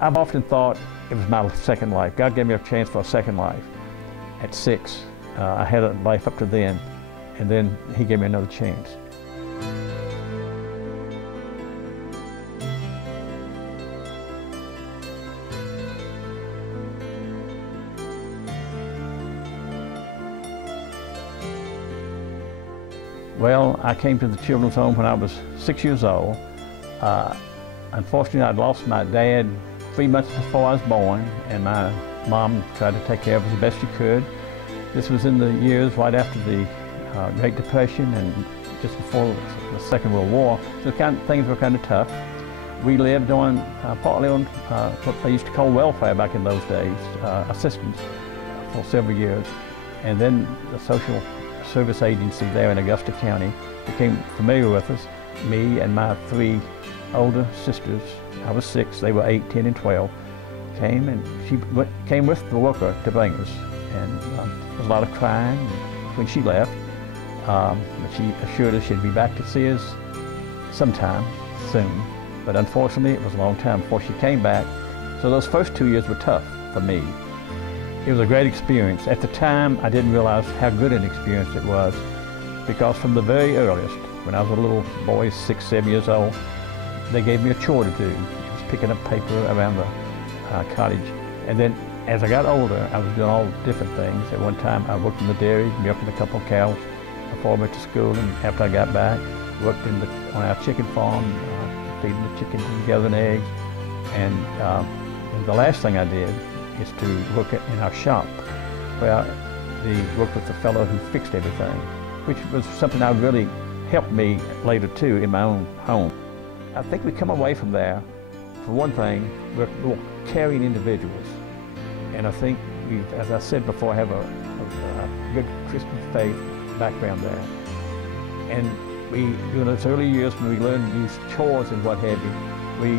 I've often thought it was my second life. God gave me a chance for a second life. At 6, I had a life up to then, and then He gave me another chance. Well, I came to the children's home when I was 6 years old. Unfortunately, I'd lost my dad 3 months before I was born, and my mom tried to take care of us the best she could. This was in the years right after the Great Depression and just before the Second World War, so things were kind of tough. We lived on partly on what they used to call welfare back in those days, assistance, for several years. And then the social service agency there in Augusta County became familiar with us. Me and my 3 older sisters, I was 6, they were 8, 10, and 12, came, and she came with the worker to bring us. And there was a lot of crying when she left, but she assured us she'd be back to see us sometime soon. But unfortunately, it was a long time before she came back, so those first 2 years were tough for me. It was a great experience. At the time, I didn't realize how good an experience it was, because from the very earliest, when I was a little boy, 6, 7 years old, they gave me a chore to do. I was picking up paper around the cottage. And then as I got older, I was doing all different things. At one time, I worked in the dairy, milking a couple of cows before I went to school, and after I got back, worked on our chicken farm, feeding the chickens and gathering eggs. And the last thing I did is to work in our shop, where I worked with the fellow who fixed everything, which was something that really helped me later too in my own home. I think we come away from there, for one thing, we're caring individuals. And I think we, as I said before, have a good Christian faith background there. And we, in those early years when we learned to use chores and what have you, we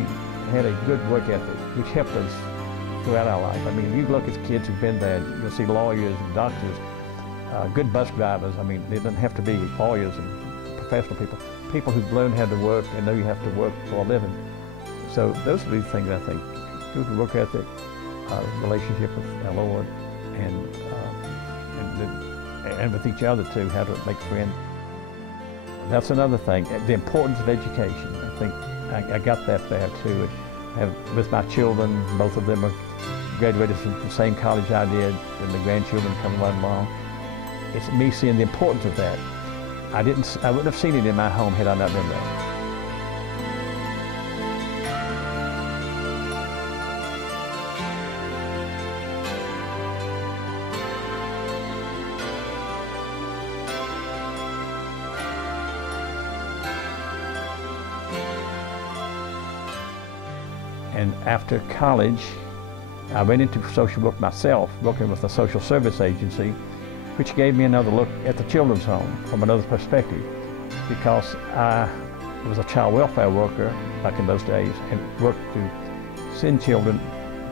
had a good work ethic, which helped us throughout our life. I mean, if you look at kids who've been there, you'll see lawyers and doctors, good bus drivers. I mean, they don't have to be lawyers and professional people. People who've learned how to work and know you have to work for a living. So those are the things I think. Good work ethic, relationship with our Lord, and with each other too, how to make friends. That's another thing, the importance of education. I think I got that there too. With my children, both of them are graduated from the same college I did, and the grandchildren coming right along. It's me seeing the importance of that. I wouldn't have seen it in my home had I not been there. And after college, I went into social work myself, working with a social service agency, which gave me another look at the children's home from another perspective, because I was a child welfare worker back in those days and worked to send children,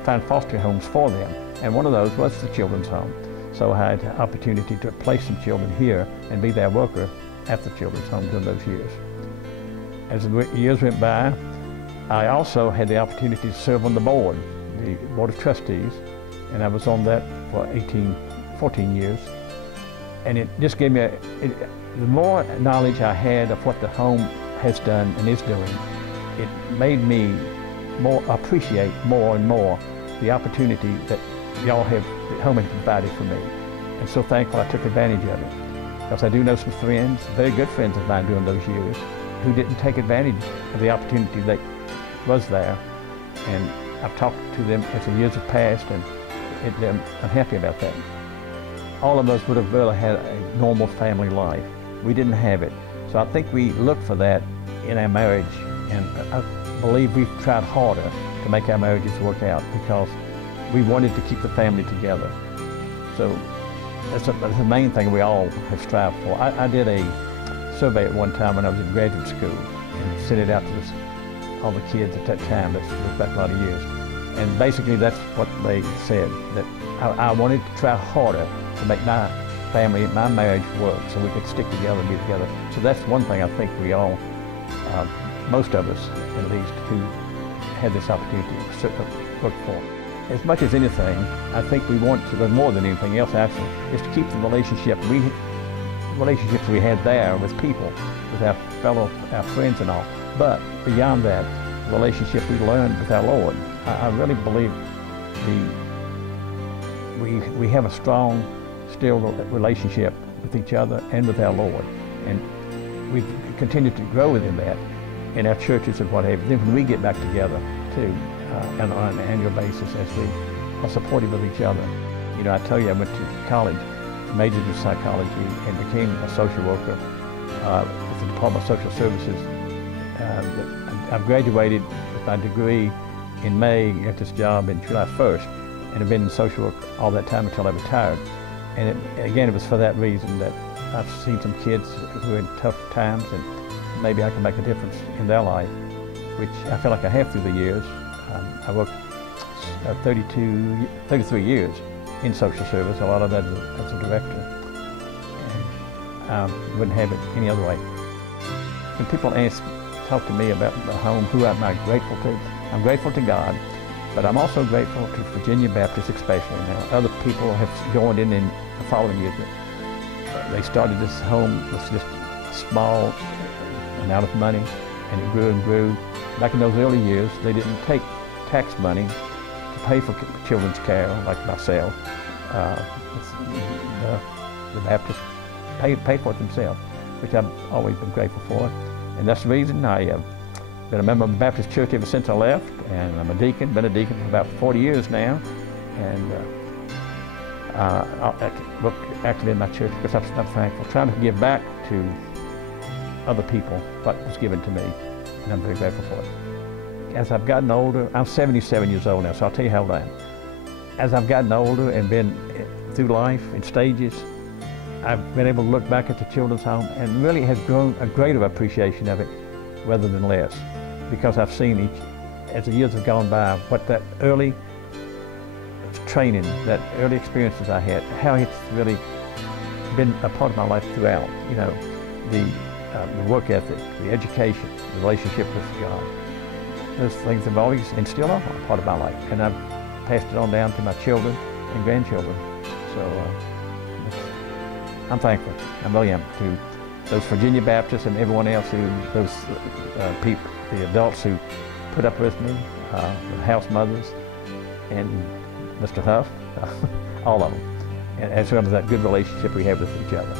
find foster homes for them. And one of those was the children's home. So I had the opportunity to place some children here and be their worker at the children's home during those years. As the years went by, I also had the opportunity to serve on the board, the Board of Trustees, and I was on that for 14 years. And it just gave me, the more knowledge I had of what the home has done and is doing, it made me appreciate more and more the opportunity that y'all have, the home has provided for me. And so thankful I took advantage of it. Because I do know some friends, very good friends of mine during those years, who didn't take advantage of the opportunity that was there. And I've talked to them as the years have passed, and I'm happy about that. All of us would have really had a normal family life. We didn't have it. So I think we look for that in our marriage, and I believe we've tried harder to make our marriages work out because we wanted to keep the family together. So that's the main thing we all have strived for. I did a survey at one time when I was in graduate school and sent it out to all the kids at that time. That's back a lot of years. And basically that's what they said, that I wanted to try harder to make my family, my marriage work so we could stick together and be together. So that's one thing I think we all, most of us at least, who had this opportunity, work for. As much as anything, I think we want to, more than anything else actually, is to keep the relationships we had there with people, with our friends and all. But beyond that, the relationships we learned with our Lord. I really believe we have a strong, still relationship with each other and with our Lord. And we've continued to grow within that in our churches and whatever. Then when we get back together too, on an annual basis, as we are supportive of each other. You know, I tell you, I went to college, majored in psychology, and became a social worker with the Department of Social Services. I've graduated with my degree in May, got this job in July 1st, and have been in social work all that time until I retired. And again, it was for that reason that I've seen some kids who are in tough times, and maybe I can make a difference in their life, which I feel like I have through the years. I worked 33 years in social service, a lot of that as a director, and I wouldn't have it any other way. When people talk to me about the home, who am I grateful to? I'm grateful to God, but I'm also grateful to Virginia Baptists especially. Now, other people have joined in the following years. They started this home with just a small amount of money, and it grew and grew. Back in those early years, they didn't take tax money to pay for children's care like myself. The Baptists pay for it themselves, which I've always been grateful for. And that's the reason I've been a member of the Baptist Church ever since I left, and I'm been a deacon for about 40 years now. And I work actively in my church because I'm thankful, trying to give back to other people what was given to me, and I'm very grateful for it. As I've gotten older, I'm 77 years old now, so I'll tell you how old I am. As I've gotten older and been through life in stages, I've been able to look back at the children's home and really has grown a greater appreciation of it rather than less, because I've seen as the years have gone by, what that early training, that early experiences I had, how it's really been a part of my life throughout. You know, the work ethic, the education, the relationship with God. Those things have always and still are a part of my life, and I've passed it on down to my children and grandchildren. So I'm thankful. I really am, to those Virginia Baptists and everyone else those people, the adults who put up with me, the house mothers, and Mr. Huff, all of them, and as well as that good relationship we have with each other.